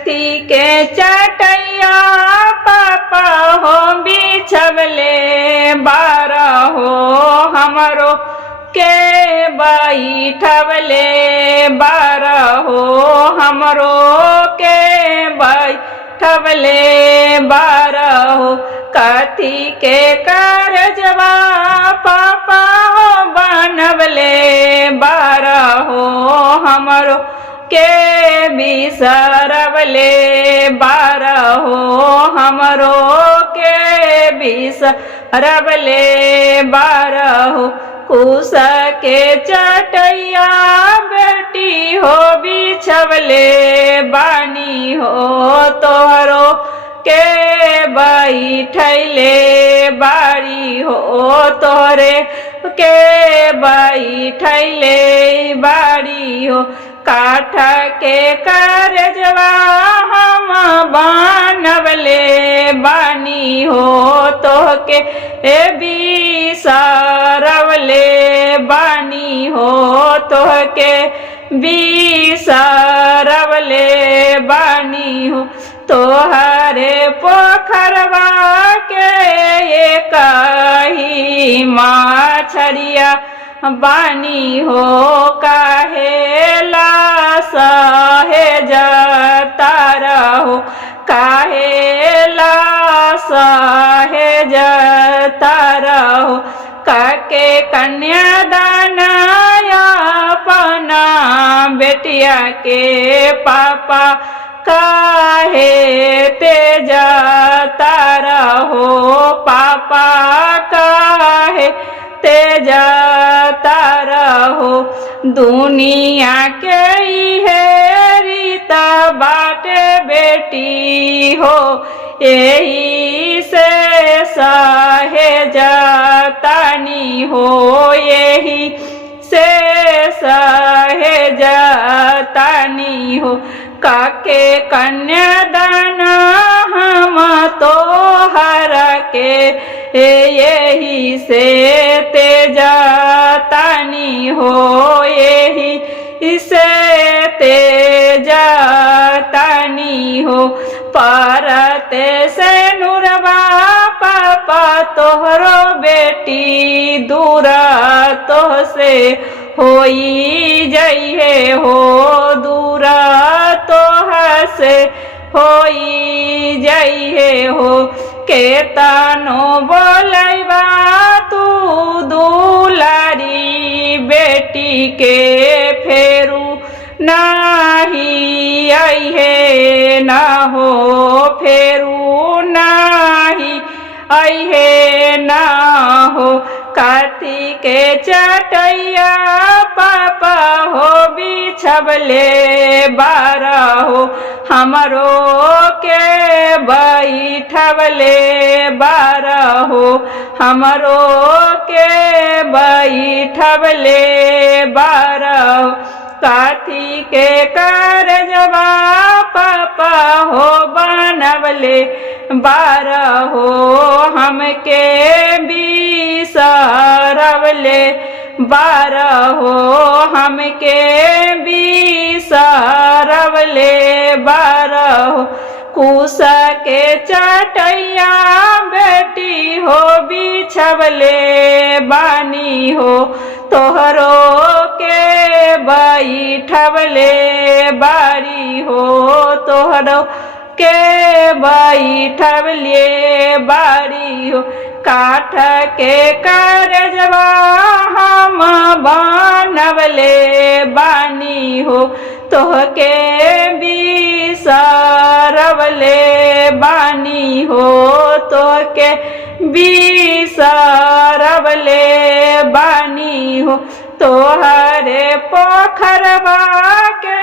कथी के चटैया पापा हो बिछवले बारा हो हमरो के बैठवले बारा हो हमरो के बैठवले बारा हो कथी के करजवा पापा हो बनवले बारा हो हमरो के बिसरवले बारा हो हमरो के बिसरवले बारा हो कुश के चटैया बेटी हो बिछवले बानी हो तोहरो के बैठले बारी हो तोरे के बैठले बारी हो काठ के करजवा हम बनवले बानी हो तोहके बिसरवले बानी हो तोहके बिसरवले बानी हो तोहरे पोखरवा के कही मछरिया बानी हो काहेला सहेज तारहो काहेला सहेज तारहो काके कन्यादानया अपना बेटिया के पापा काहे तेज तारहो पापा काहे तेज तारहो दुनिया के है रीता बाटे बेटी हो यही से सहेज तानी हो यही से सहेज तानी हो काके कन्यादान हम तो हर के यही से तेजतानी हो यही से तेजतानी हो परते से नुरवा पापा तोहरो बेटी दूरा तोह से होई जइहे हो दूरा तोह से होई जइहे हो केतनो बोलैबा तू दुलारी बेटी के फेरू नाही अइहे ना हो फेरू नाही अइहे ना हो काती के चटैया पापा हो बिछवले बारा हो हमरो के बैठवले बारा हो हमरो के बैठवले बारा हो काथी के करजवा पापा हो बनवले बारा हो हमके बिसरवले बारा हो हमके बिसरवले बारा हो कुश के चटैया बेटी हो बिछवले बानी हो तोहरो के बैठवले बारी हो तोहरो के बैठवले बारी हो काठ के करजवा हम बनवले बानी हो तोहके बिसरवले बानी हो तोहके बिसरवले बानी हो तोहरे पोखरवा के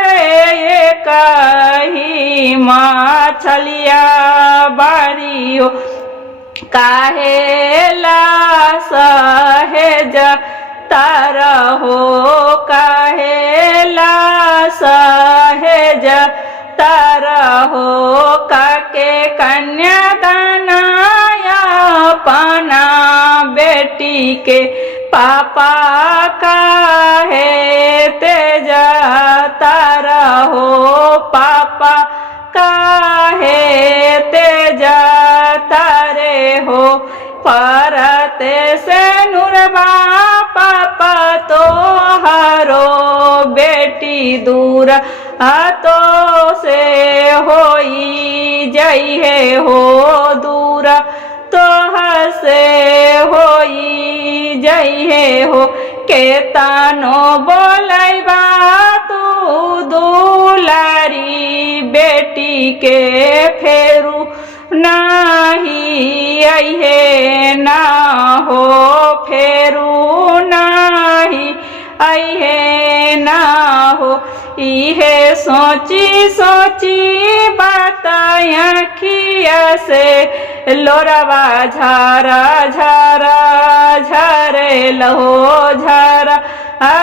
कही मछलिया बारी हो काहेला सहेज तारहो काहेला सहेज तारहो काके कन्यादानया अपना बेटी के पापा काहे तेज तारहो पापा काहे तेजा तारे हो परते से नुरबा पापा तो हरो बेटी दूर तो से होई जई है हो दूर तो हसे होई जई है हो केतानो बोलैबा तू दुलारी बेटी के फेरू नाही अहे ना हो फेरू नाही अहे ना हो इहे सोची सोची बात आँखिया से लोरवा झारा झारा झरे लहो झारा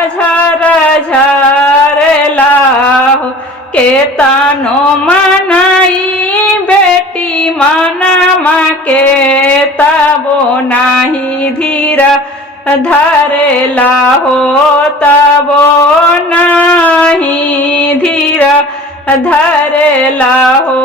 झरा झरे लाहो केतानो मनाई बेटी मना माँ के तबो नाही धीरा धरे लाहो तबो नाही धीरा धरे लाहो।